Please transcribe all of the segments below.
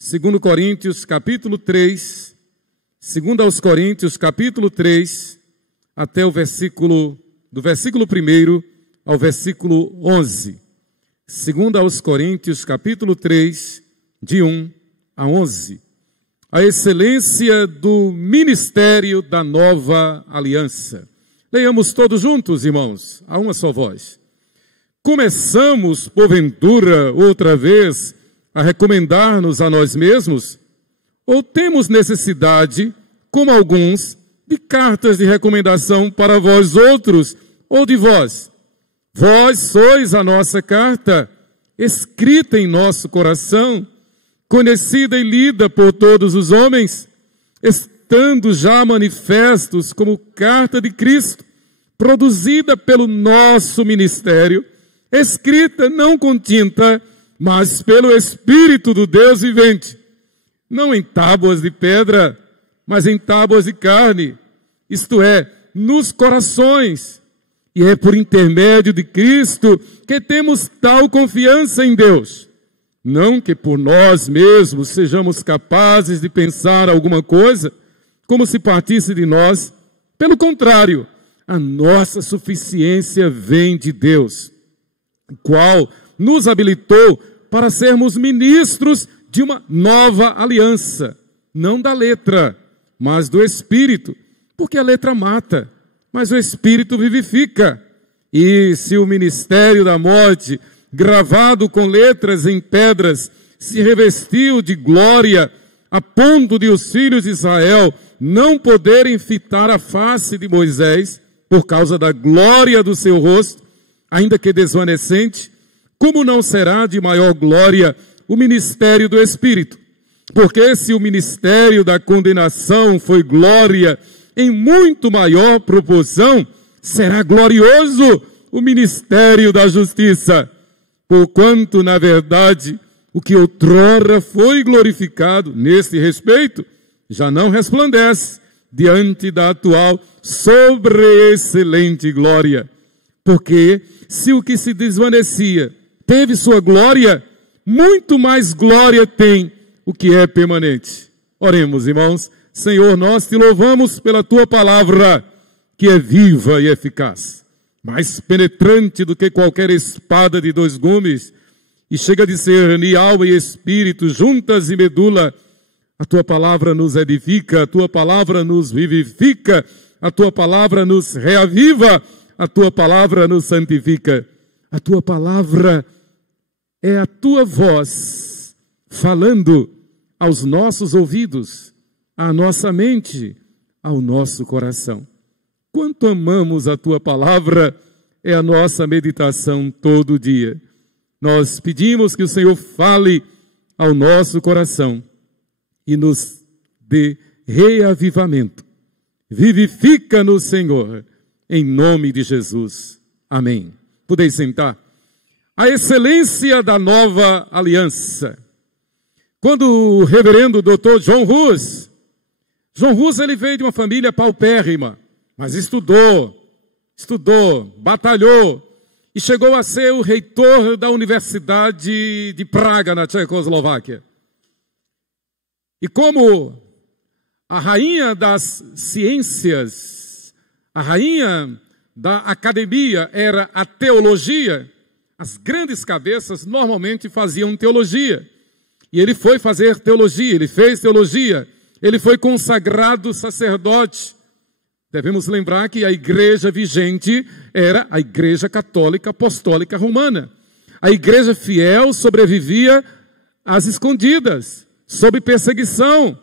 2 Coríntios capítulo 3, 2 aos Coríntios capítulo 3, até o versículo, do versículo 1 ao versículo 11. 2 aos Coríntios capítulo 3, de 1 a 11. A excelência do ministério da nova aliança. Leiamos todos juntos, irmãos, a uma só voz. Começamos, porventura, outra vez, a recomendar-nos a nós mesmos? Ou temos necessidade, como alguns, de cartas de recomendação para vós outros, ou de vós? Vós sois a nossa carta, escrita em nosso coração, conhecida e lida por todos os homens, estando já manifestos como carta de Cristo, produzida pelo nosso ministério, escrita não com tinta, mas pelo Espírito do Deus vivente, não em tábuas de pedra, mas em tábuas de carne, isto é, nos corações. E é por intermédio de Cristo que temos tal confiança em Deus. Não que por nós mesmos sejamos capazes de pensar alguma coisa, como se partisse de nós. Pelo contrário, a nossa suficiência vem de Deus, o qual nos habilitou para sermos ministros de uma nova aliança, não da letra, mas do Espírito, porque a letra mata, mas o Espírito vivifica. E se o ministério da morte, gravado com letras em pedras, se revestiu de glória, a ponto de os filhos de Israel não poderem fitar a face de Moisés, por causa da glória do seu rosto, ainda que desvanecente, como não será de maior glória o ministério do Espírito? Porque se o ministério da condenação foi glória em muito maior proporção, será glorioso o ministério da justiça. Porquanto, na verdade, o que outrora foi glorificado nesse respeito, já não resplandece diante da atual sobreexcelente glória. Porque se o que se desvanecia teve sua glória, muito mais glória tem o que é permanente. Oremos, irmãos. Senhor, nós te louvamos pela tua palavra, que é viva e eficaz, mais penetrante do que qualquer espada de dois gumes, e chega a discernir alma e espírito, juntas e medula. A tua palavra nos edifica, a tua palavra nos vivifica, a tua palavra nos reaviva, a tua palavra nos santifica. A tua palavra é a tua voz falando aos nossos ouvidos, à nossa mente, ao nosso coração. Quanto amamos a tua palavra, é a nossa meditação todo dia. Nós pedimos que o Senhor fale ao nosso coração e nos dê reavivamento. Vivifica-nos, Senhor, em nome de Jesus. Amém. Podeis sentar. A excelência da nova aliança. Quando o reverendo doutor John Hus ele veio de uma família paupérrima, mas estudou, batalhou, e chegou a ser o reitor da Universidade de Praga, na Tchecoslováquia. E como a rainha das ciências, a rainha da academia era a teologia, as grandes cabeças normalmente faziam teologia. E ele foi fazer teologia, ele fez teologia, ele foi consagrado sacerdote. Devemos lembrar que a igreja vigente era a Igreja Católica Apostólica Romana. A igreja fiel sobrevivia às escondidas, sob perseguição.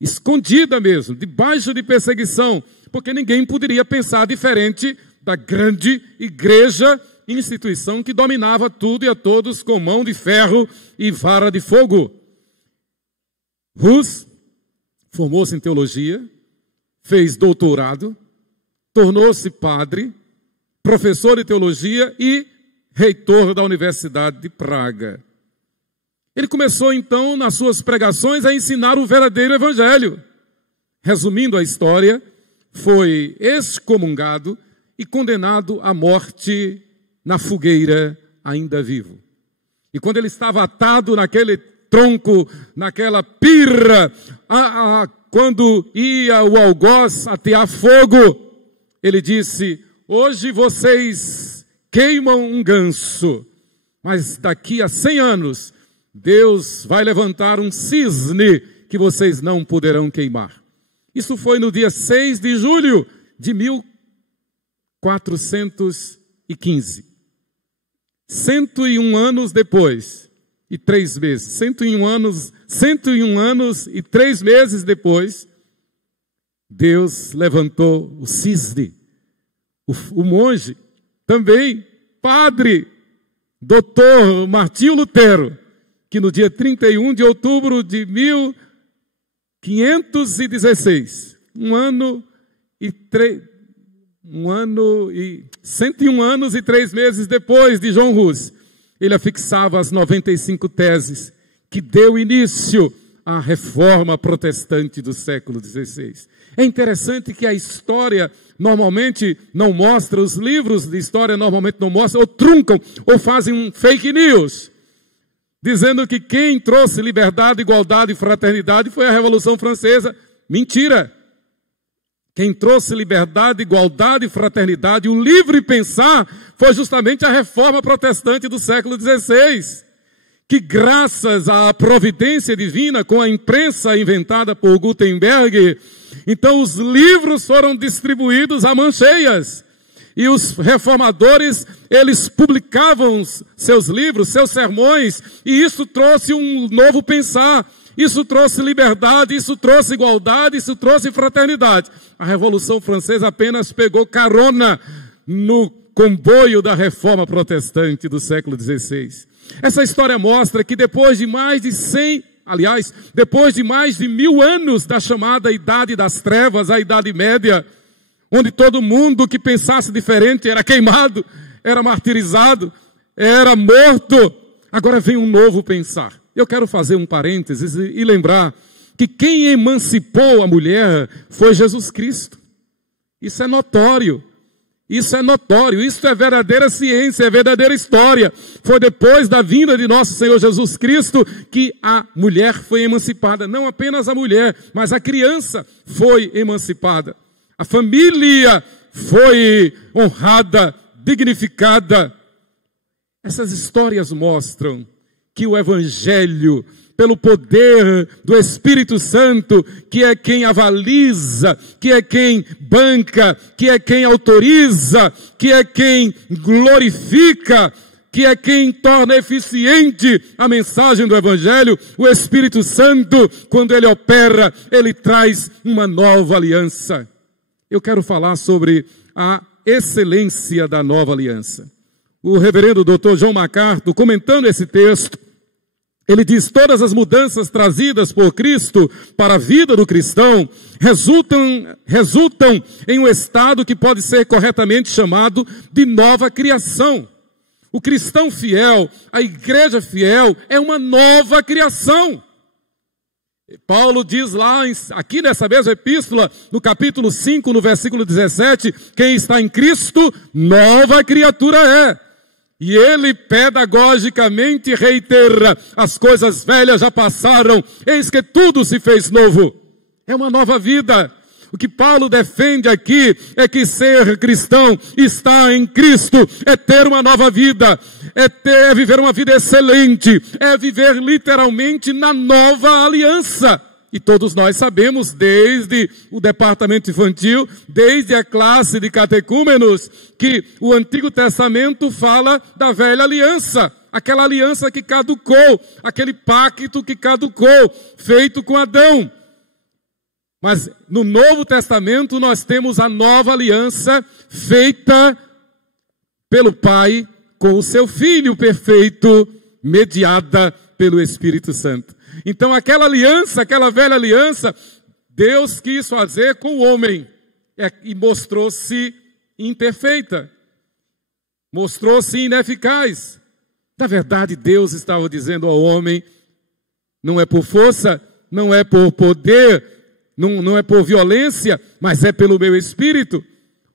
Escondida mesmo, debaixo de perseguição, porque ninguém poderia pensar diferente da grande igreja, instituição que dominava tudo e a todos com mão de ferro e vara de fogo. Hus formou-se em teologia, fez doutorado, tornou-se padre, professor de teologia e reitor da Universidade de Praga. Ele começou então nas suas pregações a ensinar o verdadeiro evangelho. Resumindo a história, foi excomungado e condenado à morte na fogueira, ainda vivo. E quando ele estava atado naquele tronco, naquela pira, quando ia o algoz atear fogo, ele disse: hoje vocês queimam um ganso, mas daqui a 100 anos, Deus vai levantar um cisne que vocês não poderão queimar. Isso foi no dia 6 de julho de 1415. 101 anos depois e 3 meses. 101 anos e 3 meses depois, Deus levantou o cisne. O monge, também padre, doutor Martinho Lutero, que no dia 31 de outubro de 1516, 101 anos e 3 meses depois de João Hus, ele afixava as 95 teses que deu início à reforma protestante do século XVI. É interessante que a história normalmente não mostra, os livros de história normalmente não mostram, ou truncam, ou fazem um fake news, dizendo que quem trouxe liberdade, igualdade e fraternidade foi a Revolução Francesa. Mentira! Quem trouxe liberdade, igualdade e fraternidade, o livre pensar, foi justamente a reforma protestante do século XVI, que graças à providência divina, com a imprensa inventada por Gutenberg, então os livros foram distribuídos a mãos cheias. E os reformadores, eles publicavam seus livros, seus sermões, e isso trouxe um novo pensar, isso trouxe liberdade, isso trouxe igualdade, isso trouxe fraternidade. A Revolução Francesa apenas pegou carona no comboio da reforma protestante do século XVI. Essa história mostra que depois de mais de 1000 anos da chamada Idade das Trevas, a Idade Média, onde todo mundo que pensasse diferente era queimado, era martirizado, era morto. Agora vem um novo pensar. Eu quero fazer um parênteses e lembrar que quem emancipou a mulher foi Jesus Cristo. Isso é notório. Isso é notório, isso é verdadeira ciência, é verdadeira história. Foi depois da vinda de nosso Senhor Jesus Cristo que a mulher foi emancipada. Não apenas a mulher, mas a criança foi emancipada. A família foi honrada, dignificada. Essas histórias mostram que o Evangelho, pelo poder do Espírito Santo, que é quem avaliza, que é quem banca, que é quem autoriza, que é quem glorifica, que é quem torna eficiente a mensagem do Evangelho, o Espírito Santo, quando ele opera, ele traz uma nova aliança. Eu quero falar sobre a excelência da nova aliança. O reverendo Dr. John MacArthur, comentando esse texto, ele diz: todas as mudanças trazidas por Cristo para a vida do cristão resultam em um estado que pode ser corretamente chamado de nova criação. O cristão fiel, a igreja fiel, é uma nova criação. Paulo diz lá, aqui nessa mesma epístola, no capítulo 5, no versículo 17, quem está em Cristo, nova criatura é. E ele pedagogicamente reitera: as coisas velhas já passaram, eis que tudo se fez novo. É uma nova vida. O que Paulo defende aqui é que ser cristão, estar em Cristo, é ter uma nova vida, é viver uma vida excelente, é viver literalmente na nova aliança. E todos nós sabemos, desde o departamento infantil, desde a classe de catecúmenos, que o Antigo Testamento fala da velha aliança, aquela aliança que caducou, aquele pacto que caducou, feito com Adão. Mas no Novo Testamento nós temos a nova aliança feita pelo Pai com o seu Filho perfeito, mediada pelo Espírito Santo. Então aquela aliança, aquela velha aliança, Deus quis fazer com o homem e mostrou-se imperfeita, mostrou-se ineficaz. Na verdade, Deus estava dizendo ao homem: não é por força, não é por poder, não é por violência, mas é pelo meu Espírito.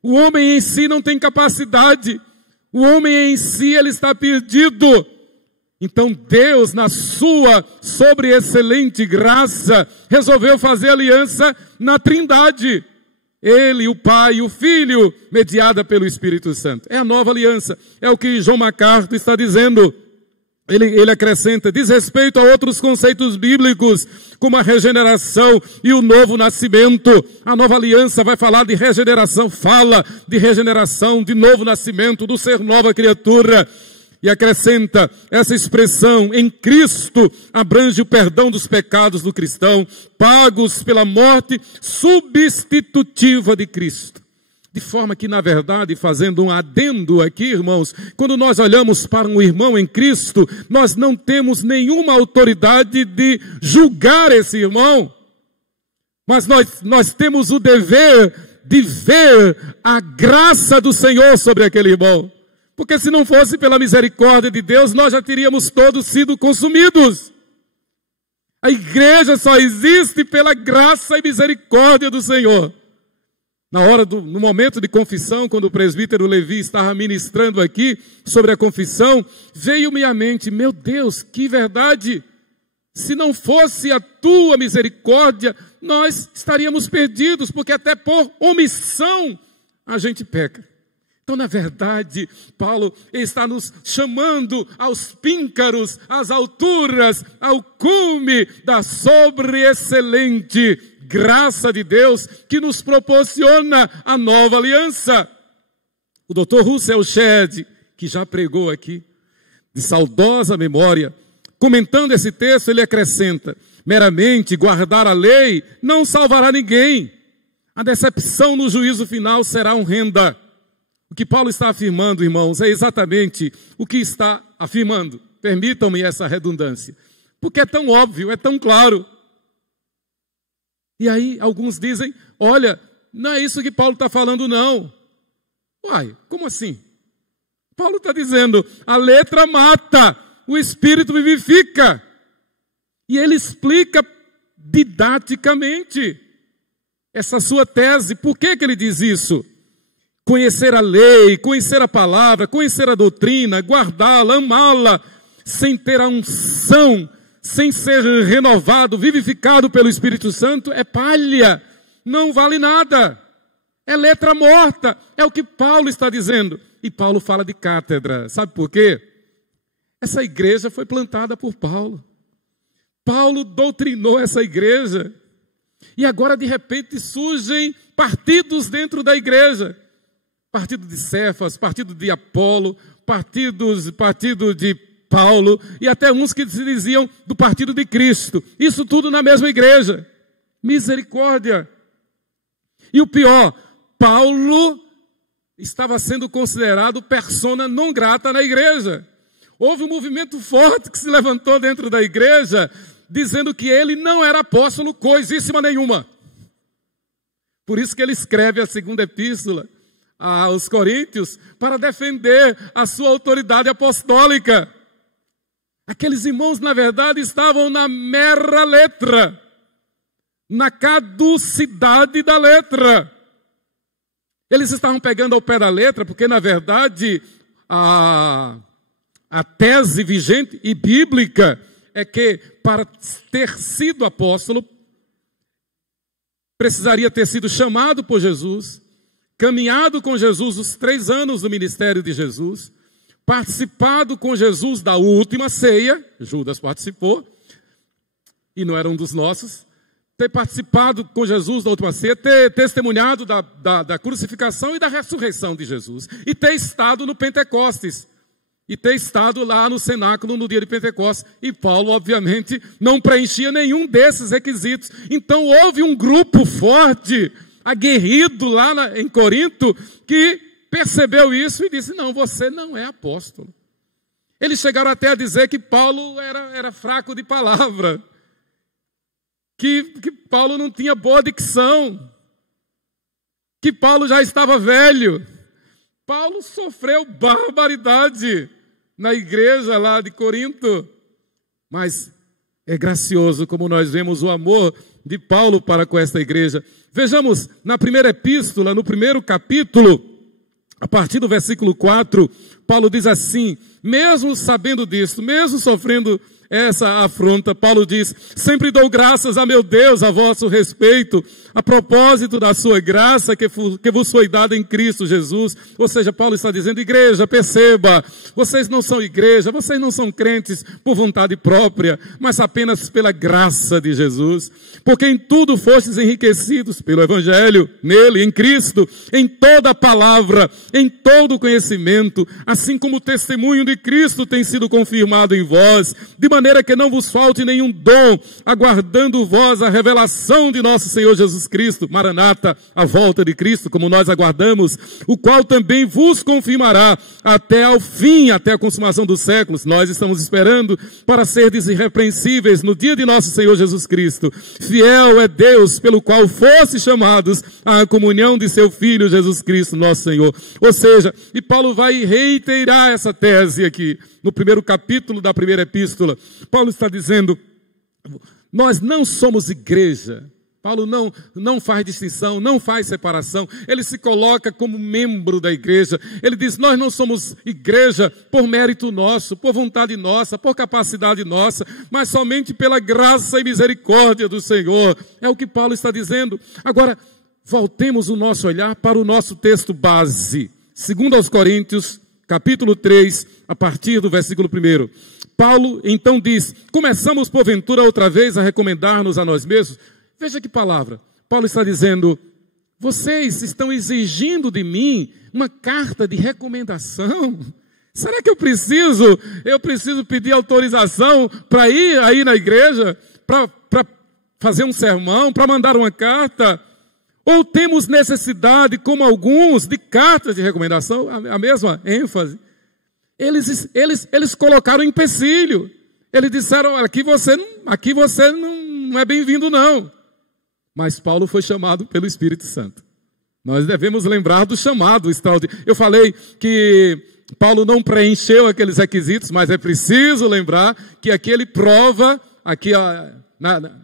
O homem em si não tem capacidade, o homem em si ele está perdido. Então Deus, na sua sobreexcelente graça, resolveu fazer aliança na Trindade. Ele, o Pai e o Filho, mediada pelo Espírito Santo. É a nova aliança. É o que John MacArthur está dizendo. Ele acrescenta, diz respeito a outros conceitos bíblicos, como a regeneração e o novo nascimento. A nova aliança vai falar de regeneração, fala de regeneração, de novo nascimento, do ser nova criatura. E acrescenta, essa expressão em Cristo abrange o perdão dos pecados do cristão, pagos pela morte substitutiva de Cristo. De forma que, na verdade, fazendo um adendo aqui, irmãos, quando nós olhamos para um irmão em Cristo, nós não temos nenhuma autoridade de julgar esse irmão, mas nós temos o dever de ver a graça do Senhor sobre aquele irmão. Porque se não fosse pela misericórdia de Deus, nós já teríamos todos sido consumidos. A igreja só existe pela graça e misericórdia do Senhor. No momento de confissão, quando o presbítero Levi estava ministrando aqui sobre a confissão, veio-me à mente, meu Deus, que verdade! Se não fosse a tua misericórdia, nós estaríamos perdidos, porque até por omissão a gente peca. Então, na verdade, Paulo está nos chamando aos píncaros, às alturas, ao cume da sobreexcelente graça de Deus que nos proporciona a nova aliança. O Dr. Russell Shedd, que já pregou aqui, de saudosa memória, comentando esse texto, ele acrescenta, meramente guardar a lei não salvará ninguém. A decepção no juízo final será horrenda. O que Paulo está afirmando, irmãos, é exatamente o que está afirmando. Permitam-me essa redundância. Porque é tão óbvio, é tão claro. E aí alguns dizem, olha, não é isso que Paulo está falando não. Uai, como assim? Paulo está dizendo, a letra mata, o Espírito vivifica. E ele explica didaticamente essa sua tese. Por que ele diz isso? Conhecer a lei, conhecer a palavra, conhecer a doutrina, guardá-la, amá-la, sem ter a unção, sem ser renovado, vivificado pelo Espírito Santo, é palha, não vale nada, é letra morta, é o que Paulo está dizendo. E Paulo fala de cátedra, sabe por quê? Essa igreja foi plantada por Paulo. Paulo doutrinou essa igreja, e agora de repente surgem partidos dentro da igreja. Partido de Cefas, partido de Apolo, partido de Paulo, e até uns que se diziam do partido de Cristo. Isso tudo na mesma igreja. Misericórdia. E o pior, Paulo estava sendo considerado persona non grata na igreja. Houve um movimento forte que se levantou dentro da igreja, dizendo que ele não era apóstolo coisíssima nenhuma. Por isso que ele escreve a segunda epístola aos Coríntios, para defender a sua autoridade apostólica. Aqueles irmãos, na verdade, estavam na mera letra, na caducidade da letra. Eles estavam pegando ao pé da letra, porque, na verdade, a tese vigente e bíblica é que, para ter sido apóstolo, precisaria ter sido chamado por Jesus, caminhado com Jesus os 3 anos do ministério de Jesus, participado com Jesus da última ceia, Judas participou, e não era um dos nossos, ter participado com Jesus da última ceia, ter testemunhado da crucificação e da ressurreição de Jesus, e ter estado no Pentecostes, e ter estado lá no cenáculo no dia de Pentecostes. E Paulo, obviamente, não preenchia nenhum desses requisitos. Então houve um grupo forte, aguerrido lá em Corinto, que percebeu isso e disse, não, você não é apóstolo. Eles chegaram até a dizer que Paulo era fraco de palavra, que Paulo não tinha boa dicção, que Paulo já estava velho. Paulo sofreu barbaridade na igreja lá de Corinto, mas é gracioso como nós vemos o amor de Paulo para com esta igreja. Vejamos, na primeira epístola, no primeiro capítulo, a partir do versículo 4, Paulo diz assim, mesmo sabendo disso, mesmo sofrendo essa afronta, Paulo diz: sempre dou graças a meu Deus a vosso respeito, a propósito da sua graça que vos foi dada em Cristo Jesus. Ou seja, Paulo está dizendo: igreja, perceba, vocês não são igreja, vocês não são crentes por vontade própria, mas apenas pela graça de Jesus, porque em tudo fostes enriquecidos pelo Evangelho, nele, em Cristo, em toda a palavra, em todo o conhecimento, assim como o testemunho de Cristo tem sido confirmado em vós, de maneira que não vos falte nenhum dom, aguardando vós a revelação de nosso Senhor Jesus Cristo, Maranata, a volta de Cristo, como nós aguardamos, o qual também vos confirmará até ao fim, até a consumação dos séculos. Nós estamos esperando para serdes irrepreensíveis no dia de nosso Senhor Jesus Cristo. Fiel é Deus, pelo qual fosse chamados à comunhão de seu Filho Jesus Cristo, nosso Senhor. Ou seja, e Paulo vai reiterar essa tese aqui, no primeiro capítulo da primeira epístola. Paulo está dizendo: nós não somos igreja. Paulo não faz distinção, não faz separação. Ele se coloca como membro da igreja. Ele diz: nós não somos igreja por mérito nosso, por vontade nossa, por capacidade nossa, mas somente pela graça e misericórdia do Senhor. É o que Paulo está dizendo. Agora, voltemos o nosso olhar para o nosso texto base. 2 aos Coríntios, capítulo 3, a partir do versículo 1. Paulo então diz: começamos porventura outra vez a recomendar-nos a nós mesmos? Veja que palavra. Paulo está dizendo: vocês estão exigindo de mim uma carta de recomendação? Será que eu preciso pedir autorização para ir aí na igreja, para fazer um sermão, para mandar uma carta? Ou temos necessidade, como alguns, de cartas de recomendação? A mesma ênfase. Eles colocaram empecilho. Eles disseram: aqui você não é bem-vindo, não. Mas Paulo foi chamado pelo Espírito Santo. Nós devemos lembrar do chamado extraordinário. Eu falei que Paulo não preencheu aqueles requisitos, mas é preciso lembrar que aqui ele prova,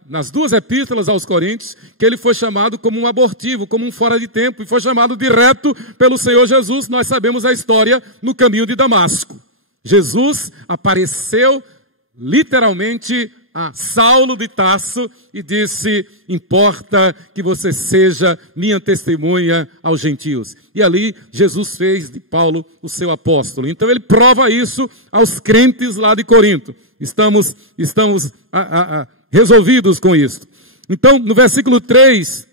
nas duas epístolas aos Coríntios, que ele foi chamado como um abortivo, como um fora de tempo, e foi chamado direto pelo Senhor Jesus. Nós sabemos a história no caminho de Damasco. Jesus apareceu literalmente a Saulo de Tarso e disse: importa que você seja minha testemunha aos gentios. E ali Jesus fez de Paulo o seu apóstolo. Então ele prova isso aos crentes lá de Corinto. Estamos resolvidos com isso. Então, no versículo 3,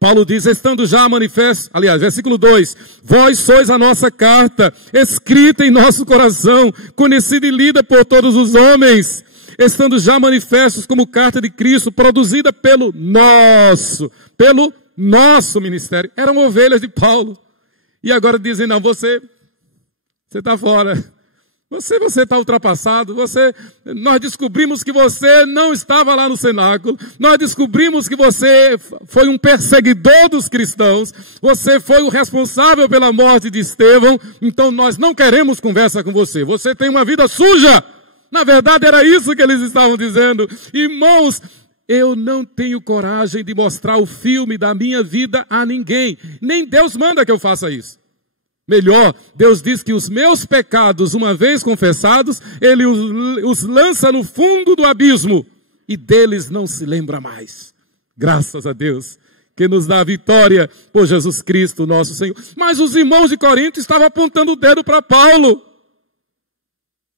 Paulo diz: estando já manifesto, aliás, versículo 2, vós sois a nossa carta, escrita em nosso coração, conhecida e lida por todos os homens, estando já manifestos como carta de Cristo, produzida pelo nosso ministério. Eram ovelhas de Paulo. E agora dizem: não, você está fora. Você está ultrapassado. Nós descobrimos que você não estava lá no cenáculo. Nós descobrimos que você foi um perseguidor dos cristãos. Você foi o responsável pela morte de Estevão. Então nós não queremos conversa com você. Você tem uma vida suja. Na verdade era isso que eles estavam dizendo. Irmãos, eu não tenho coragem de mostrar o filme da minha vida a ninguém. Nem Deus manda que eu faça isso. Melhor, Deus diz que os meus pecados, uma vez confessados, Ele os lança no fundo do abismo e deles não se lembra mais. Graças a Deus, que nos dá a vitória por Jesus Cristo, nosso Senhor. Mas os irmãos de Corinto estavam apontando o dedo para Paulo.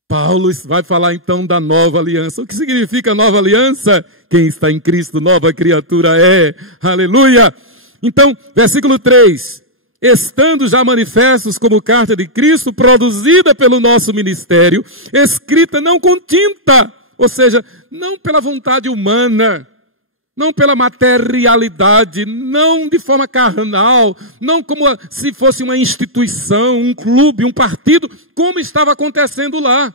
Paulo vai falar então da nova aliança. O que significa nova aliança? Quem está em Cristo, nova criatura é. Aleluia! Então, versículo 3. Estando já manifestos como carta de Cristo, produzida pelo nosso ministério, escrita não com tinta, ou seja, não pela vontade humana, não pela materialidade, não de forma carnal, não como se fosse uma instituição, um clube, um partido, como estava acontecendo lá.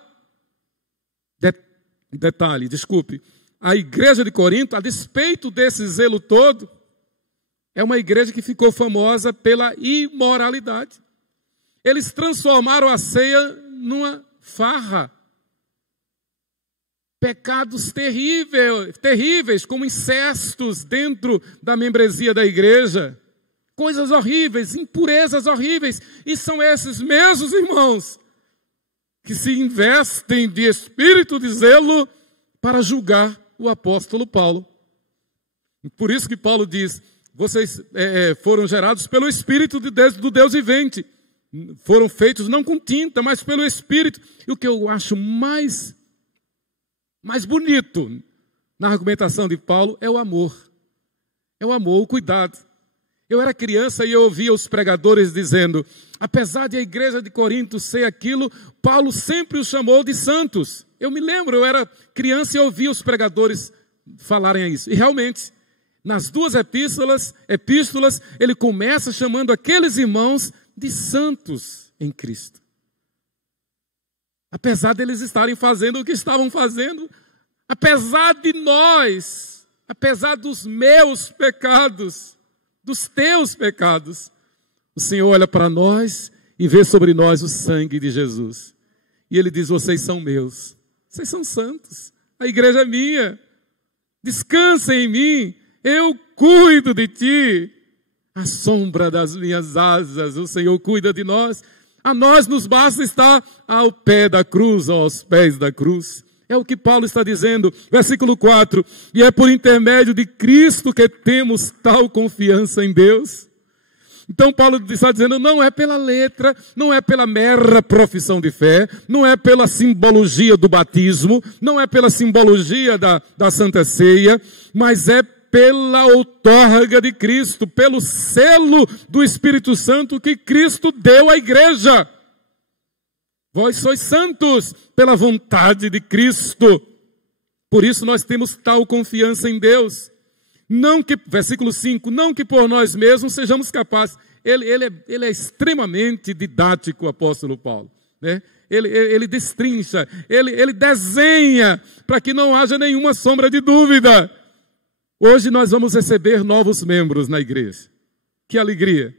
Detalhe, desculpe, a igreja de Corinto, a despeito desse zelo todo, é uma igreja que ficou famosa pela imoralidade. Eles transformaram a ceia numa farra. Pecados terríveis, como incestos dentro da membresia da igreja. Coisas horríveis, impurezas horríveis. E são esses mesmos irmãos que se investem de espírito de zelo para julgar o apóstolo Paulo. Por isso que Paulo diz, vocês foram gerados pelo Espírito do Deus vivente. Foram feitos não com tinta, mas pelo Espírito. E o que eu acho mais bonito na argumentação de Paulo é o amor. É o amor, o cuidado. Eu era criança e eu ouvia os pregadores dizendo, apesar de a igreja de Corinto ser aquilo, Paulo sempre os chamou de santos. Eu me lembro, eu era criança e ouvia os pregadores falarem isso. E realmente, nas duas epístolas, ele começa chamando aqueles irmãos de santos em Cristo. Apesar deles estarem fazendo o que estavam fazendo, apesar de nós, apesar dos meus pecados, dos teus pecados, o Senhor olha para nós e vê sobre nós o sangue de Jesus. E Ele diz, vocês são meus, vocês são santos, a igreja é minha, descansem em mim, eu cuido de ti, à sombra das minhas asas, o Senhor cuida de nós. A nós nos basta estar ao pé da cruz, ou aos pés da cruz. É o que Paulo está dizendo, versículo 4. E é por intermédio de Cristo que temos tal confiança em Deus. Então Paulo está dizendo, não é pela letra, não é pela mera profissão de fé, não é pela simbologia do batismo, não é pela simbologia da Santa Ceia, mas é pela outorga de Cristo, pelo selo do Espírito Santo que Cristo deu à igreja. Vós sois santos pela vontade de Cristo. Por isso nós temos tal confiança em Deus. Não que, versículo 5, não que por nós mesmos sejamos capazes. Ele é extremamente didático, o apóstolo Paulo, né? Ele destrincha, ele desenha para que não haja nenhuma sombra de dúvida. Hoje nós vamos receber novos membros na igreja. Que alegria!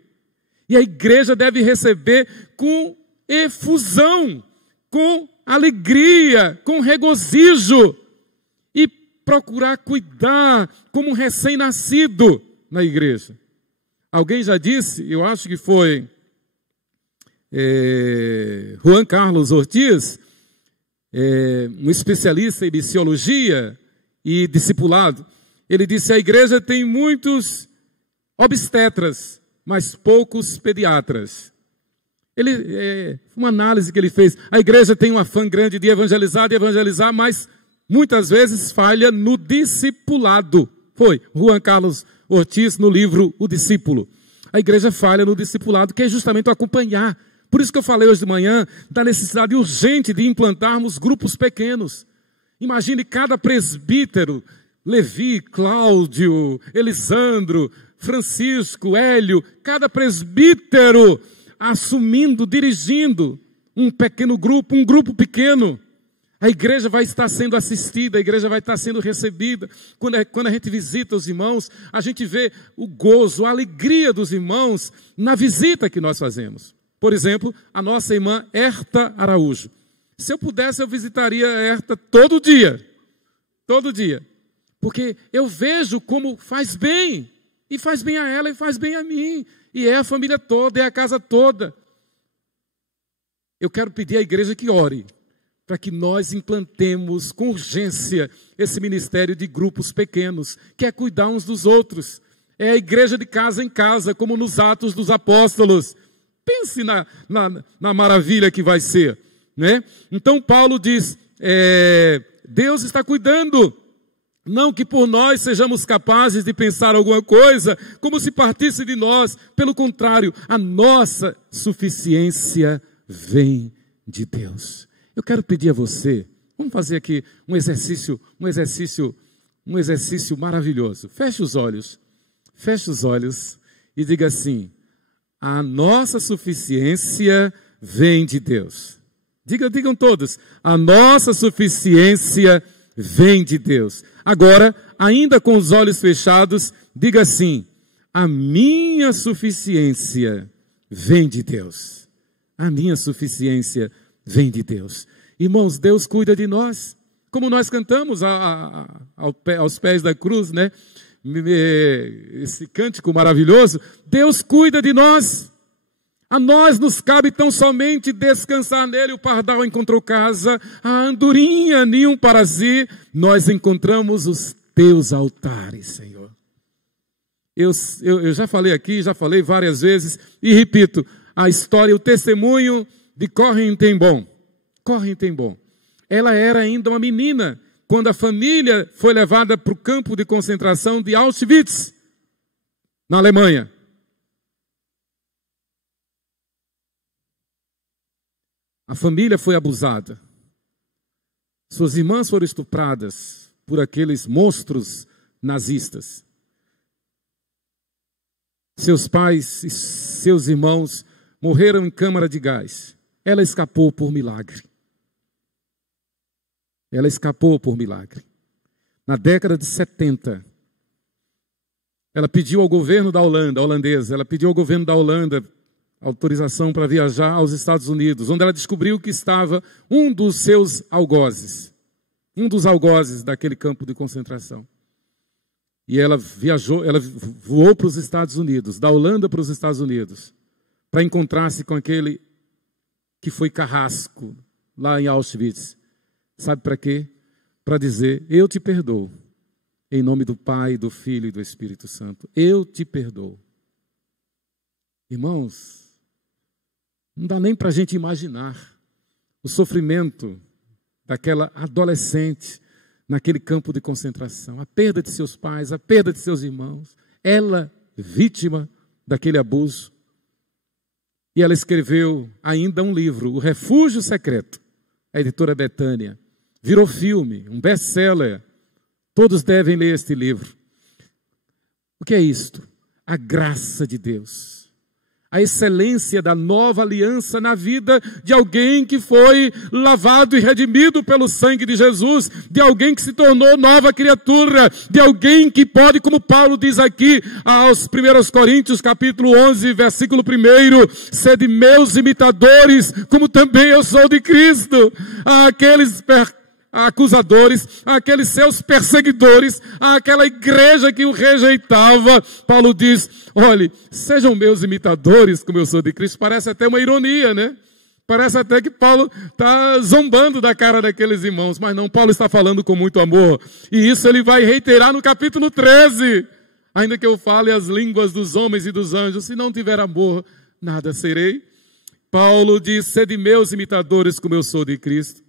E a igreja deve receber com efusão, com alegria, com regozijo. E procurar cuidar como um recém-nascido na igreja. Alguém já disse, eu acho que foi Juan Carlos Ortiz, um especialista em missiologia e discipulado. Ele disse, a igreja tem muitos obstetras, mas poucos pediatras. Uma análise que ele fez. A igreja tem um afã grande de evangelizar, mas muitas vezes falha no discipulado. Foi Juan Carlos Ortiz no livro O Discípulo. A igreja falha no discipulado, que é justamente o acompanhar. Por isso que eu falei hoje de manhã da necessidade urgente de implantarmos grupos pequenos. Imagine cada presbítero, Levi, Cláudio, Elisandro, Francisco, Hélio, cada presbítero assumindo, dirigindo um pequeno grupo, um grupo pequeno. A igreja vai estar sendo assistida, a igreja vai estar sendo recebida. Quando a gente visita os irmãos, a gente vê o gozo, a alegria dos irmãos na visita que nós fazemos. Por exemplo, a nossa irmã Herta Araújo. Se eu pudesse, eu visitaria a Herta todo dia. Todo dia. Porque eu vejo como faz bem. E faz bem a ela e faz bem a mim. E é a família toda, é a casa toda. Eu quero pedir à igreja que ore para que nós implantemos com urgência esse ministério de grupos pequenos, que é cuidar uns dos outros. É a igreja de casa em casa, como nos Atos dos Apóstolos. Pense na maravilha que vai ser, né? Então Paulo diz, Deus está cuidando. Não que por nós sejamos capazes de pensar alguma coisa, como se partisse de nós. Pelo contrário, a nossa suficiência vem de Deus. Eu quero pedir a você, vamos fazer aqui um exercício maravilhoso. Feche os olhos e diga assim, a nossa suficiência vem de Deus. Digam todos, a nossa suficiência vem de Deus. Agora, ainda com os olhos fechados, diga assim, a minha suficiência vem de Deus. A minha suficiência vem de Deus. Irmãos, Deus cuida de nós. Como nós cantamos aos pés da cruz, né? Esse cântico maravilhoso. Deus cuida de nós. A nós nos cabe tão somente descansar nele. O pardal encontrou casa, a andorinha ninho para si. Nós encontramos os teus altares, Senhor. Eu já falei aqui, já falei várias vezes e repito, a história, o testemunho de Corrie ten Boom. Corrie ten Boom. Ela era ainda uma menina quando a família foi levada para o campo de concentração de Auschwitz, na Alemanha. A família foi abusada. Suas irmãs foram estupradas por aqueles monstros nazistas. Seus pais e seus irmãos morreram em câmara de gás. Ela escapou por milagre. Ela escapou por milagre. Na década de 70, ela pediu ao governo da Holanda, holandesa, ela pediu ao governo da Holanda autorização para viajar aos Estados Unidos, onde ela descobriu que estava um dos seus algozes, um dos algozes daquele campo de concentração. E ela viajou, ela voou para os Estados Unidos, da Holanda para os Estados Unidos, para encontrar-se com aquele que foi carrasco lá em Auschwitz. Sabe para quê? Para dizer, eu te perdoo, em nome do Pai, do Filho e do Espírito Santo. Eu te perdoo. Irmãos, não dá nem para a gente imaginar o sofrimento daquela adolescente naquele campo de concentração, a perda de seus pais, a perda de seus irmãos, ela vítima daquele abuso. E ela escreveu ainda um livro, O Refúgio Secreto, a editora Betânia. Virou filme, um best-seller. Todos devem ler este livro. O que é isto? A graça de Deus. A excelência da nova aliança na vida de alguém que foi lavado e redimido pelo sangue de Jesus, de alguém que se tornou nova criatura, de alguém que pode, como Paulo diz aqui aos 1 Coríntios, capítulo 11, versículo 1, sede meus imitadores, como também eu sou de Cristo. Aqueles acusadores, aqueles seus perseguidores, aquela igreja que o rejeitava, Paulo diz, olhe, sejam meus imitadores, como eu sou de Cristo. Parece até uma ironia, né? Parece até que Paulo está zombando da cara daqueles irmãos, mas não, Paulo está falando com muito amor, e isso ele vai reiterar no capítulo 13, ainda que eu fale as línguas dos homens e dos anjos, se não tiver amor, nada serei. Paulo diz, sede meus imitadores, como eu sou de Cristo.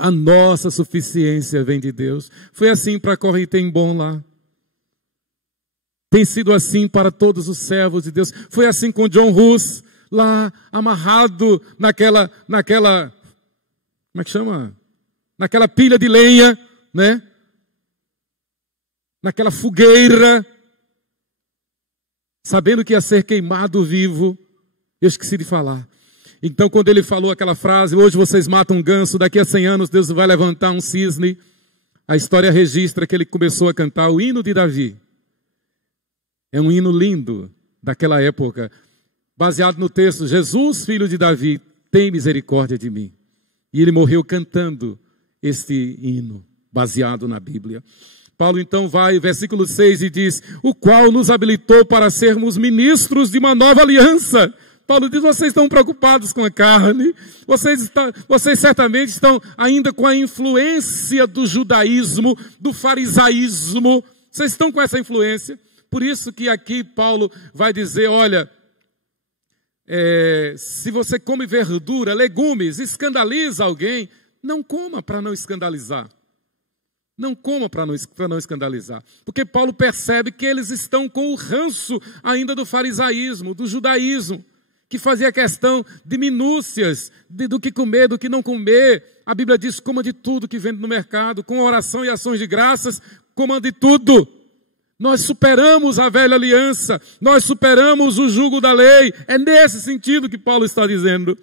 A nossa suficiência vem de Deus. Foi assim para Corrie ten Boom lá. Tem sido assim para todos os servos de Deus. Foi assim com John Hus, lá amarrado naquela, como é que chama? Naquela pilha de lenha, né? Naquela fogueira, sabendo que ia ser queimado vivo. Eu esqueci de falar. Então, quando ele falou aquela frase, hoje vocês matam um ganso, daqui a 100 anos Deus vai levantar um cisne, a história registra que ele começou a cantar o hino de Davi. É um hino lindo daquela época, baseado no texto, Jesus, filho de Davi, tem misericórdia de mim. E ele morreu cantando este hino, baseado na Bíblia. Paulo então vai, versículo 6, e diz, o qual nos habilitou para sermos ministros de uma nova aliança. Paulo diz, vocês estão preocupados com a carne, vocês certamente estão ainda com a influência do judaísmo, do farisaísmo, vocês estão com essa influência. Por isso que aqui Paulo vai dizer, olha, se você come verdura, legumes, escandaliza alguém, não coma para não escandalizar. Não coma para não escandalizar. Porque Paulo percebe que eles estão com o ranço ainda do farisaísmo, do judaísmo, que fazia questão de minúcias, do que comer, do que não comer. A Bíblia diz, coma de tudo que vende no mercado, com oração e ações de graças, coma de tudo. Nós superamos a velha aliança, nós superamos o jugo da lei. É nesse sentido que Paulo está dizendo.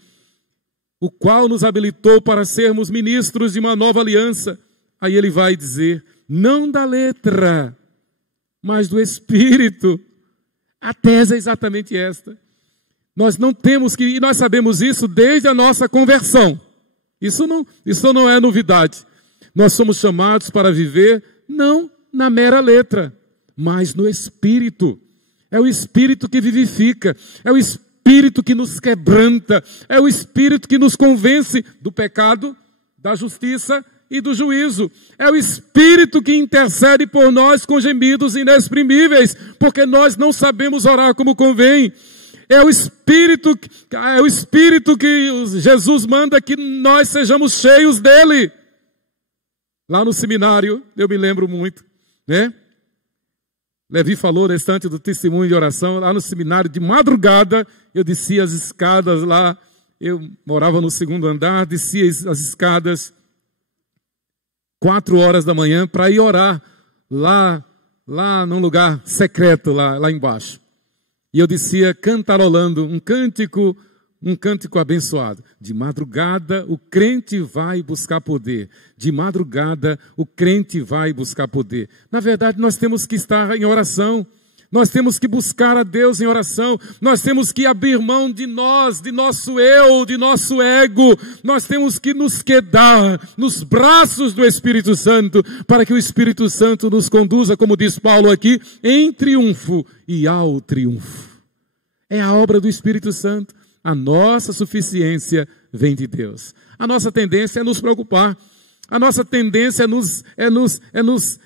O qual nos habilitou para sermos ministros de uma nova aliança. Aí ele vai dizer, não da letra, mas do Espírito. A tese é exatamente esta. Nós não temos que, e nós sabemos isso desde a nossa conversão. Isso não é novidade. Nós somos chamados para viver, não na mera letra, mas no Espírito. É o Espírito que vivifica. É o Espírito que nos quebranta, é o Espírito que nos convence do pecado, da justiça e do juízo. É o Espírito que intercede por nós com gemidos inexprimíveis, porque nós não sabemos orar como convém. É o Espírito que Jesus manda que nós sejamos cheios dele. Lá no seminário, eu me lembro muito, né? Levi falou no instante do testemunho de oração, lá no seminário, de madrugada, eu descia as escadas lá, eu morava no segundo andar, descia as escadas 4 horas da manhã para ir orar lá num lugar secreto, lá embaixo. E eu descia cantarolando um cântico abençoado. De madrugada o crente vai buscar poder. De madrugada o crente vai buscar poder. Na verdade, nós temos que estar em oração. Nós temos que buscar a Deus em oração. Nós temos que abrir mão de nós, de nosso eu, de nosso ego. Nós temos que nos quedar nos braços do Espírito Santo, para que o Espírito Santo nos conduza, como diz Paulo aqui, em triunfo e ao triunfo. É a obra do Espírito Santo. A nossa suficiência vem de Deus. A nossa tendência é nos preocupar. A nossa tendência é nos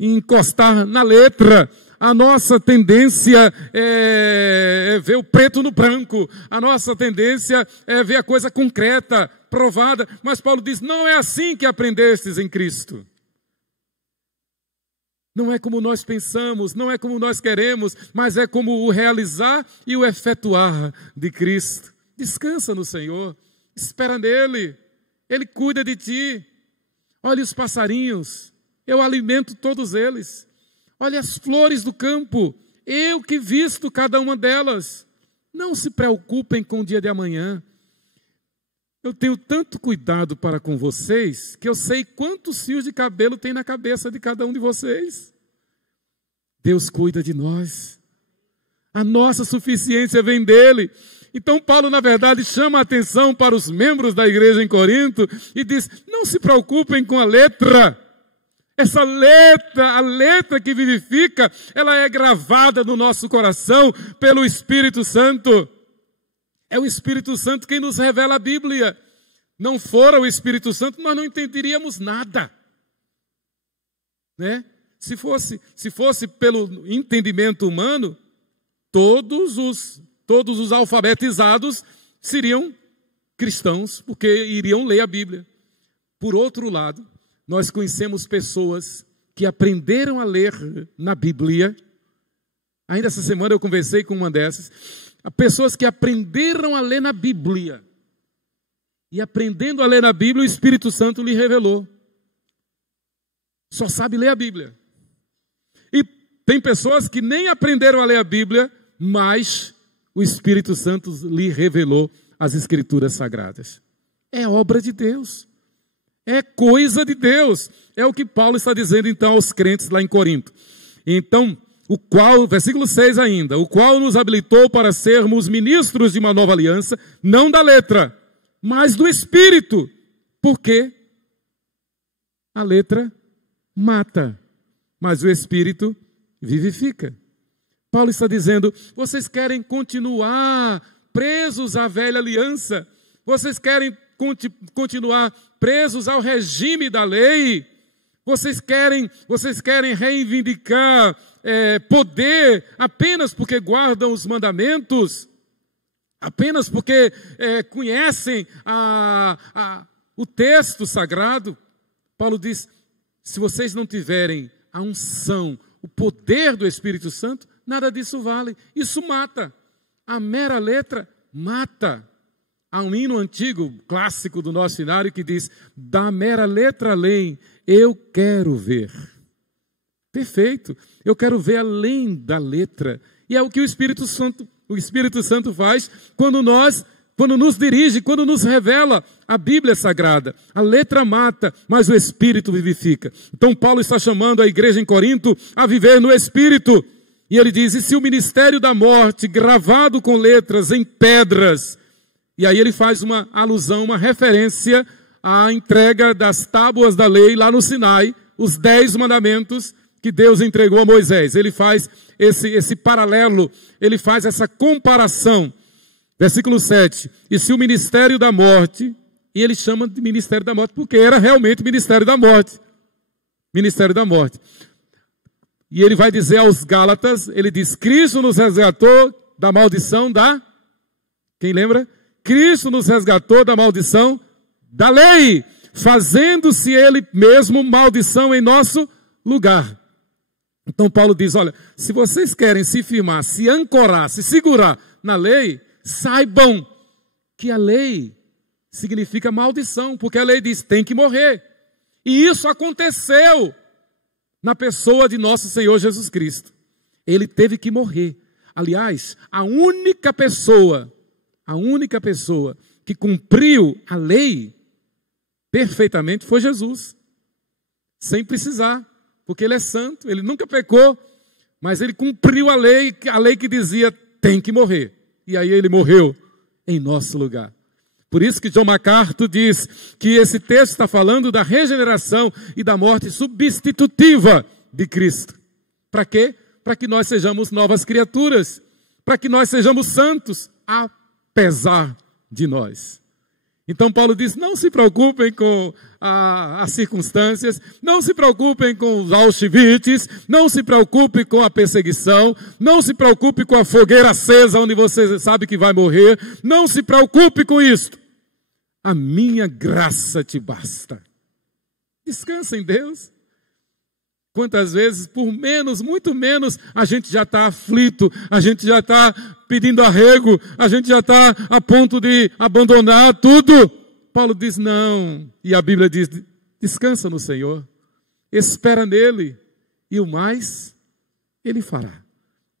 encostar na letra. A nossa tendência é ver o preto no branco. A nossa tendência é ver a coisa concreta, provada. Mas Paulo diz, não é assim que aprendestes em Cristo. Não é como nós pensamos, não é como nós queremos, mas é como o realizar e o efetuar de Cristo. Descansa no Senhor, espera nele, Ele cuida de ti. Olha os passarinhos, eu alimento todos eles. Olha as flores do campo, eu que visto cada uma delas. Não se preocupem com o dia de amanhã. Eu tenho tanto cuidado para com vocês, que eu sei quantos fios de cabelo tem na cabeça de cada um de vocês. Deus cuida de nós. A nossa suficiência vem dele. Então Paulo, na verdade, chama a atenção para os membros da igreja em Corinto e diz, não se preocupem com a letra. Essa letra, a letra que vivifica, ela é gravada no nosso coração pelo Espírito Santo. É o Espírito Santo quem nos revela a Bíblia. Não fora o Espírito Santo, nós não entenderíamos nada. Né? Se fosse pelo entendimento humano, todos os alfabetizados seriam cristãos, porque iriam ler a Bíblia. Por outro lado, nós conhecemos pessoas que aprenderam a ler na Bíblia. Ainda essa semana eu conversei com uma dessas. Pessoas que aprenderam a ler na Bíblia. E aprendendo a ler na Bíblia, o Espírito Santo lhe revelou. Só sabe ler a Bíblia. E tem pessoas que nem aprenderam a ler a Bíblia, mas o Espírito Santo lhe revelou as Escrituras Sagradas. É obra de Deus. É coisa de Deus. É o que Paulo está dizendo então aos crentes lá em Corinto. Então, versículo 6 ainda, o qual nos habilitou para sermos ministros de uma nova aliança, não da letra, mas do Espírito. Por quê? A letra mata, mas o Espírito vivifica. Paulo está dizendo, vocês querem continuar presos à velha aliança? Vocês querem continuar presos ao regime da lei? Vocês querem reivindicar poder apenas porque guardam os mandamentos? Apenas porque conhecem o texto sagrado? Paulo diz, se vocês não tiverem a unção, o poder do Espírito Santo, nada disso vale. Isso mata. A mera letra mata. Há um hino antigo, clássico do nosso cenário, que diz, da mera letra além, eu quero ver. Perfeito. Eu quero ver além da letra. E é o que o Espírito Santo faz quando nos dirige, quando nos revela a Bíblia Sagrada. A letra mata, mas o Espírito vivifica. Então Paulo está chamando a igreja em Corinto a viver no Espírito. E ele diz, e se o ministério da morte, gravado com letras em pedras, e aí ele faz uma alusão, uma referência à entrega das tábuas da lei lá no Sinai, os 10 mandamentos, que Deus entregou a Moisés. Ele faz esse paralelo, ele faz essa comparação. Versículo 7. E se o ministério da morte, e ele chama de ministério da morte, porque era realmente ministério da morte. Ministério da morte. E ele vai dizer aos Gálatas, ele diz, Cristo nos resgatou da maldição da... Quem lembra? Cristo nos resgatou da maldição da lei, fazendo-se ele mesmo maldição em nosso lugar. Então Paulo diz, olha, se vocês querem se firmar, se ancorar, se segurar na lei, saibam que a lei significa maldição, porque a lei diz, tem que morrer. E isso aconteceu na pessoa de nosso Senhor Jesus Cristo. Ele teve que morrer. Aliás, a única pessoa que cumpriu a lei perfeitamente foi Jesus. Sem precisar, porque ele é santo, ele nunca pecou, mas ele cumpriu a lei que dizia, tem que morrer. E aí ele morreu em nosso lugar. Por isso que John MacArthur diz que esse texto está falando da regeneração e da morte substitutiva de Cristo. Para quê? Para que nós sejamos novas criaturas, para que nós sejamos santos, apesar de nós. Então Paulo diz, não se preocupem com as circunstâncias, não se preocupem com os Auschwitz, não se preocupem com a perseguição, não se preocupe com a fogueira acesa onde você sabe que vai morrer, não se preocupe com isto. A minha graça te basta. Descansa em Deus. Quantas vezes, por menos, muito menos, a gente já está aflito, a gente já está pedindo arrego, a gente já está a ponto de abandonar tudo. Paulo diz não, e a Bíblia diz, descansa no Senhor, espera nele, e o mais ele fará.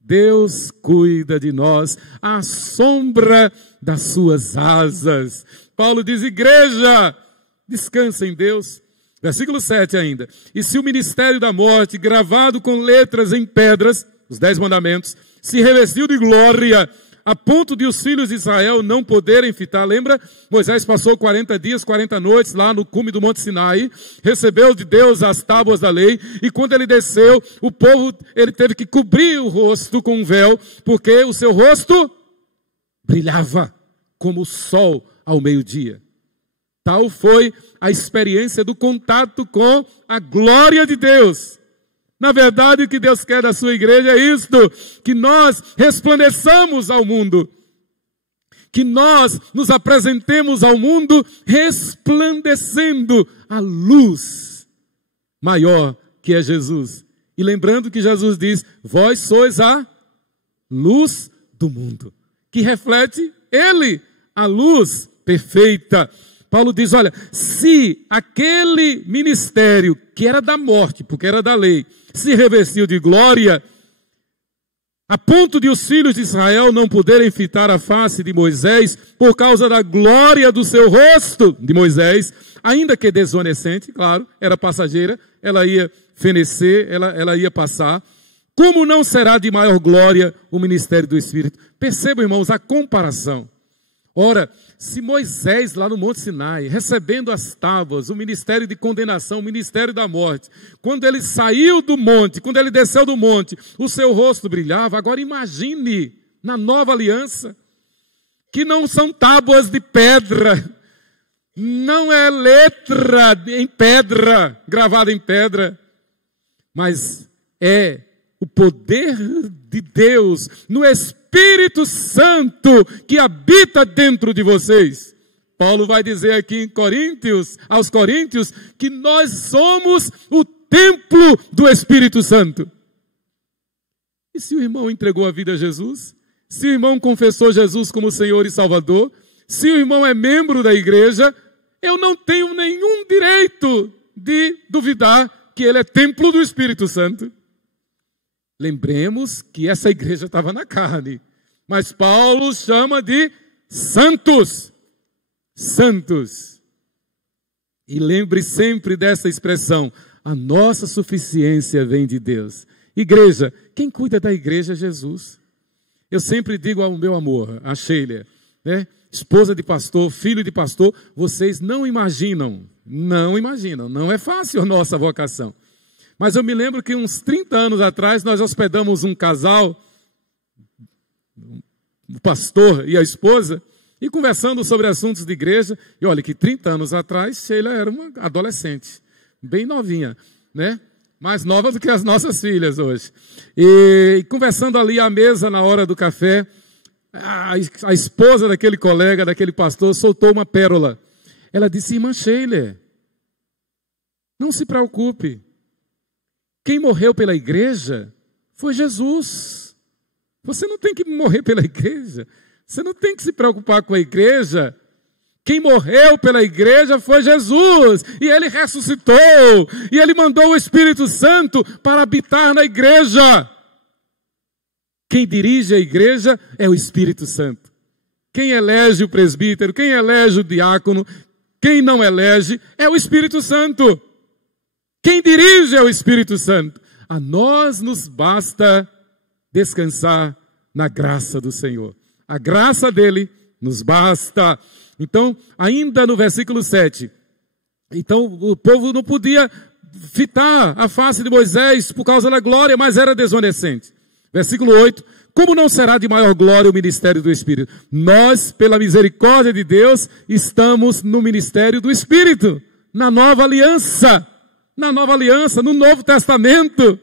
Deus cuida de nós, à sombra das suas asas. Paulo diz, igreja, descansa em Deus. Versículo 7 ainda. E se o ministério da morte, gravado com letras em pedras, os 10 mandamentos, se revestiu de glória, a ponto de os filhos de Israel não poderem fitar. Lembra? Moisés passou 40 dias, 40 noites lá no cume do Monte Sinai, recebeu de Deus as tábuas da lei, e quando ele desceu, o povo, ele teve que cobrir o rosto com um véu, porque o seu rosto brilhava como o sol ao meio-dia. Tal foi a experiência do contato com a glória de Deus. Na verdade, o que Deus quer da sua igreja é isto, que nós resplandeçamos ao mundo, que nós nos apresentemos ao mundo resplandecendo a luz maior que é Jesus. E lembrando que Jesus diz, vós sois a luz do mundo, que reflete Ele, a luz perfeita. Paulo diz, olha, se aquele ministério que era da morte, porque era da lei, se revestiu de glória, a ponto de os filhos de Israel não poderem fitar a face de Moisés, por causa da glória do seu rosto de Moisés, ainda que desvanecente, claro, era passageira, ela ia fenecer, ela ia passar. Como não será de maior glória o ministério do Espírito? Percebam, irmãos, a comparação. Ora, se Moisés, lá no Monte Sinai, recebendo as tábuas, o ministério de condenação, o ministério da morte, quando ele saiu do monte, quando ele desceu do monte, o seu rosto brilhava. Agora imagine, na nova aliança, que não são tábuas de pedra, não é letra em pedra, gravada em pedra, mas é o poder de Deus no Espírito Santo que habita dentro de vocês. Paulo vai dizer aqui aos Coríntios, que nós somos o templo do Espírito Santo. E se o irmão entregou a vida a Jesus? Se o irmão confessou Jesus como Senhor e Salvador? Se o irmão é membro da igreja, eu não tenho nenhum direito de duvidar que ele é templo do Espírito Santo. Lembremos que essa igreja estava na carne, mas Paulo chama de santos. Santos. E lembre sempre dessa expressão, a nossa suficiência vem de Deus. Igreja, quem cuida da igreja é Jesus. Eu sempre digo ao meu amor, a Sheila, né? Esposa de pastor, filho de pastor, vocês não imaginam, não é fácil a nossa vocação. Mas eu me lembro que uns 30 anos atrás nós hospedamos um casal, o pastor e a esposa, e conversando sobre assuntos de igreja. E olha que 30 anos atrás Sheila era uma adolescente, bem novinha, né? Mais nova do que as nossas filhas hoje. E conversando ali à mesa na hora do café, a esposa daquele colega, daquele pastor, soltou uma pérola. Ela disse: irmã Sheila, não se preocupe. Quem morreu pela igreja foi Jesus. Você não tem que morrer pela igreja. Você não tem que se preocupar com a igreja. Quem morreu pela igreja foi Jesus. E Ele ressuscitou. E Ele mandou o Espírito Santo para habitar na igreja. Quem dirige a igreja é o Espírito Santo. Quem elege o presbítero, quem elege o diácono, quem não elege é o Espírito Santo. Quem dirige é o Espírito Santo. A nós nos basta descansar na graça do Senhor. A graça dele nos basta. Então, ainda no versículo 7. Então, o povo não podia fitar a face de Moisés por causa da glória, mas era desonestante. Versículo 8. Como não será de maior glória o ministério do Espírito? Nós, pela misericórdia de Deus, estamos no ministério do Espírito. Na nova aliança. Na nova aliança, no Novo Testamento.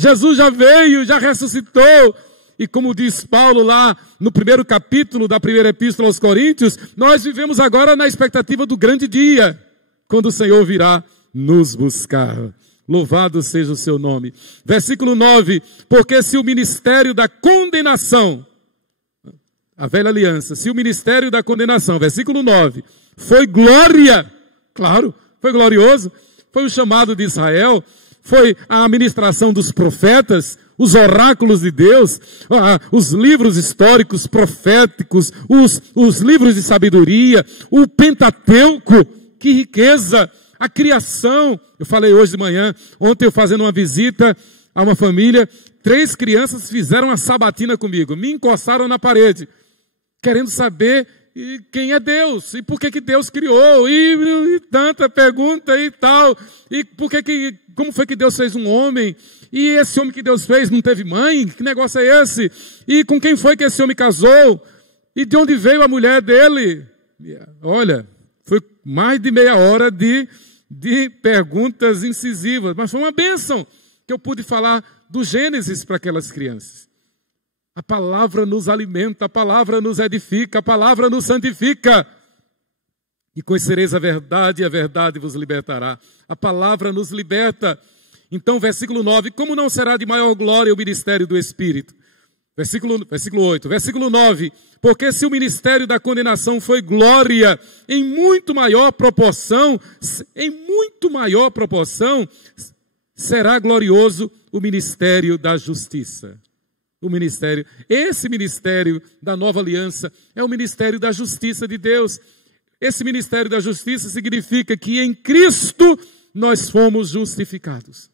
Jesus já veio, já ressuscitou. E como diz Paulo lá no primeiro capítulo da primeira epístola aos Coríntios, nós vivemos agora na expectativa do grande dia, quando o Senhor virá nos buscar. Louvado seja o seu nome. Versículo 9, porque se o ministério da condenação, a velha aliança, se o ministério da condenação, versículo 9, foi glória, claro, foi glorioso, foi o chamado de Israel, foi a administração dos profetas, os oráculos de Deus, os livros históricos, proféticos, os livros de sabedoria, o Pentateuco, que riqueza, a criação. Eu falei hoje de manhã, ontem eu fazendo uma visita a uma família, 3 crianças fizeram uma sabatina comigo, me encostaram na parede, querendo saber quem é Deus, e por que Deus criou, e tanta pergunta e tal, e como foi que Deus fez um homem, e esse homem que Deus fez não teve mãe, que negócio é esse? E com quem foi que esse homem casou? E de onde veio a mulher dele? Olha, foi mais de meia hora de perguntas incisivas, mas foi uma bênção que eu pude falar do Gênesis para aquelas crianças. A palavra nos alimenta, a palavra nos edifica, a palavra nos santifica. E conhecereis a verdade, e a verdade vos libertará. A palavra nos liberta. Então, versículo 9, como não será de maior glória o ministério do Espírito? Versículo 8, versículo 9, porque se o ministério da condenação foi glória, em muito maior proporção, será glorioso o ministério da justiça. Esse ministério da nova aliança é o ministério da justiça de Deus. Esse ministério da justiça significa que em Cristo nós fomos justificados.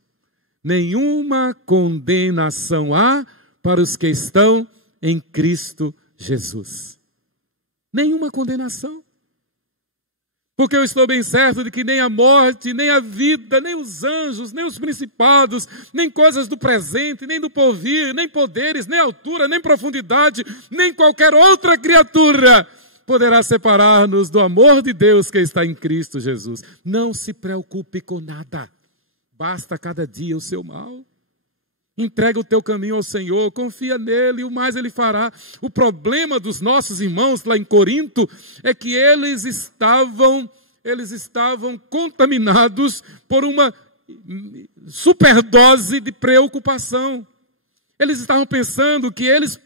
Nenhuma condenação há para os que estão em Cristo Jesus. Nenhuma condenação. Porque eu estou bem certo de que nem a morte, nem a vida, nem os anjos, nem os principados, nem coisas do presente, nem do porvir, nem poderes, nem altura, nem profundidade, nem qualquer outra criatura poderá separar-nos do amor de Deus que está em Cristo Jesus. Não se preocupe com nada. Basta cada dia o seu mal. Entrega o teu caminho ao Senhor, confia nele e o mais ele fará. O problema dos nossos irmãos lá em Corinto é que eles estavam contaminados por uma superdose de preocupação. Eles estavam pensando que eles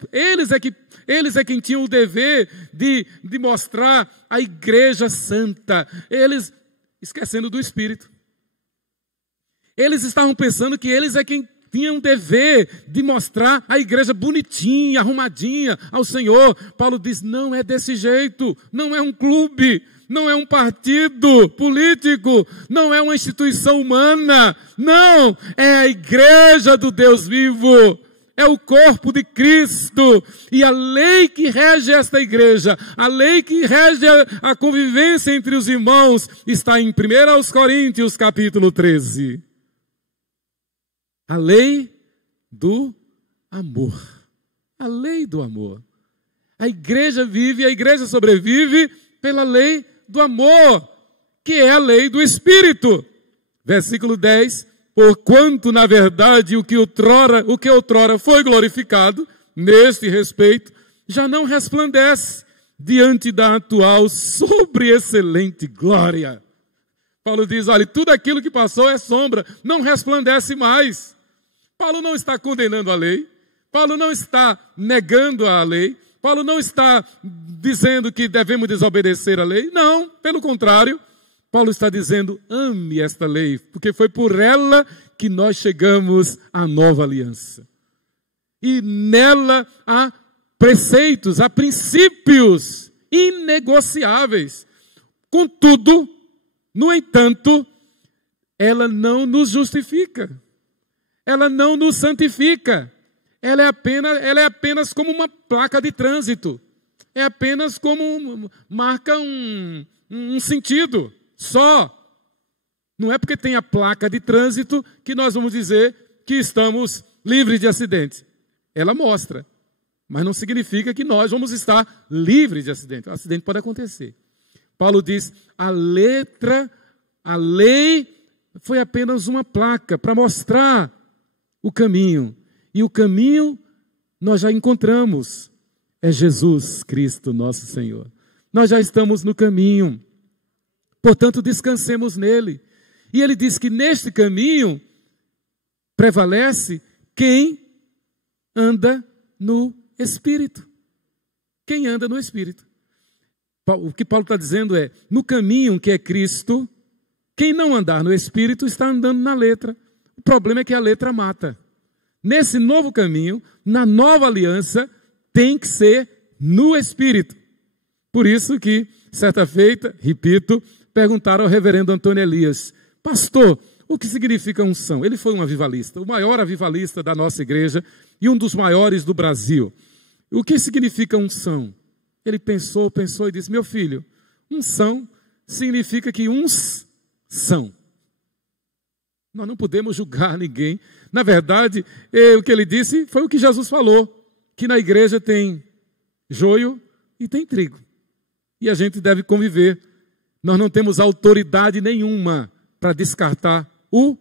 é quem tinham o dever de mostrar a igreja santa. Eles esquecendo do Espírito. Eles estavam pensando que eles é quem tinham o dever de mostrar a igreja bonitinha, arrumadinha ao Senhor. Paulo diz, não é desse jeito, não é um clube, não é um partido político, não é uma instituição humana, não, é a igreja do Deus vivo, é o corpo de Cristo, e a lei que rege esta igreja, a lei que rege a convivência entre os irmãos, está em 1 Coríntios capítulo 13. A lei do amor. A lei do amor. A igreja vive, a igreja sobrevive pela lei do amor, que é a lei do Espírito. Versículo 10, porquanto, na verdade, o que outrora foi glorificado, neste respeito, já não resplandece diante da atual sobreexcelente glória. Paulo diz, olha, tudo aquilo que passou é sombra, não resplandece mais. Paulo não está condenando a lei, Paulo não está negando a lei, Paulo não está dizendo que devemos desobedecer a lei, não, pelo contrário, Paulo está dizendo, ame esta lei, porque foi por ela que nós chegamos à nova aliança. E nela há preceitos, há princípios inegociáveis. Contudo, no entanto, ela não nos justifica, ela não nos santifica, ela é apenas como uma placa de trânsito, é apenas como marca um sentido só. Não é porque tem a placa de trânsito que nós vamos dizer que estamos livres de acidente. Ela mostra, mas não significa que nós vamos estar livres de acidente. O acidente pode acontecer. Paulo diz, a lei foi apenas uma placa para mostrar o caminho. E o caminho nós já encontramos. É Jesus Cristo, nosso Senhor. Nós já estamos no caminho. Portanto, descansemos nele. E ele diz que neste caminho prevalece quem anda no Espírito. Quem anda no Espírito. O que Paulo está dizendo é, no caminho que é Cristo, quem não andar no Espírito está andando na letra. O problema é que a letra mata. Nesse novo caminho, na nova aliança, tem que ser no Espírito. Por isso que, certa feita, repito, perguntaram ao reverendo Antônio Elias, pastor, o que significa unção? Ele foi um avivalista, o maior avivalista da nossa igreja e um dos maiores do Brasil. O que significa unção? Ele pensou e disse, meu filho, unção significa que uns são. Nós não podemos julgar ninguém. Na verdade, o que ele disse foi o que Jesus falou, que na igreja tem joio e tem trigo. E a gente deve conviver. Nós não temos autoridade nenhuma para descartar o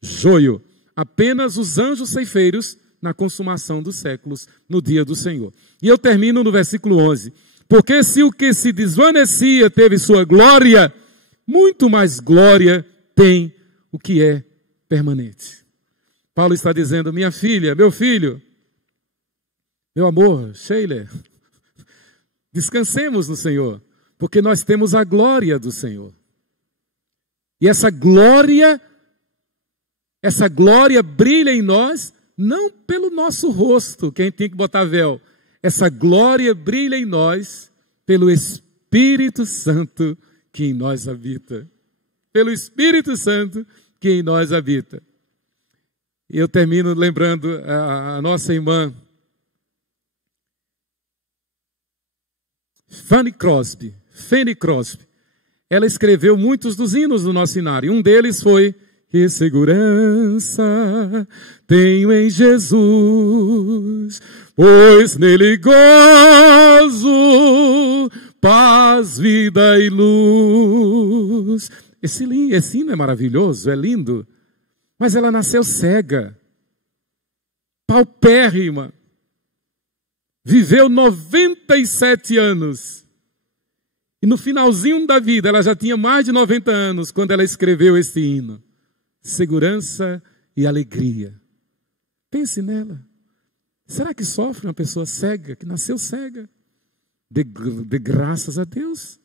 joio. Apenas os anjos ceifeiros na consumação dos séculos, no dia do Senhor. E eu termino no versículo 11. Porque se o que se desvanecia teve sua glória, muito mais glória tem o que é permanente. Paulo está dizendo, minha filha, meu filho, meu amor, Sheila, descansemos no Senhor, porque nós temos a glória do Senhor. E essa glória brilha em nós, não pelo nosso rosto, que a gente tem que botar véu. Essa glória brilha em nós pelo Espírito Santo que em nós habita. Pelo Espírito Santo que em nós habita. E eu termino lembrando a nossa irmã Fanny Crosby. Ela escreveu muitos dos hinos do nosso inário. Um deles foi que segurança tenho em Jesus, pois nele gozo, paz, vida e luz. Esse hino é maravilhoso, é lindo, mas ela nasceu cega, paupérrima, viveu 97 anos, e no finalzinho da vida, ela já tinha mais de 90 anos, quando ela escreveu esse hino. Segurança e alegria. Pense nela. Será que sofre uma pessoa cega, que nasceu cega? Dê graças a Deus.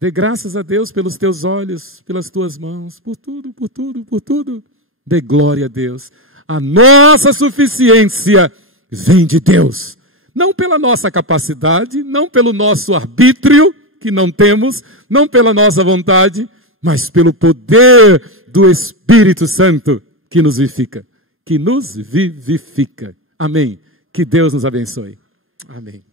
Dê graças a Deus pelos teus olhos, pelas tuas mãos, por tudo, por tudo, por tudo. Dê glória a Deus. A nossa suficiência vem de Deus. Não pela nossa capacidade, não pelo nosso arbítrio, que não temos, não pela nossa vontade, mas pelo poder do Espírito Santo que nos vivifica. Amém. Que Deus nos abençoe. Amém.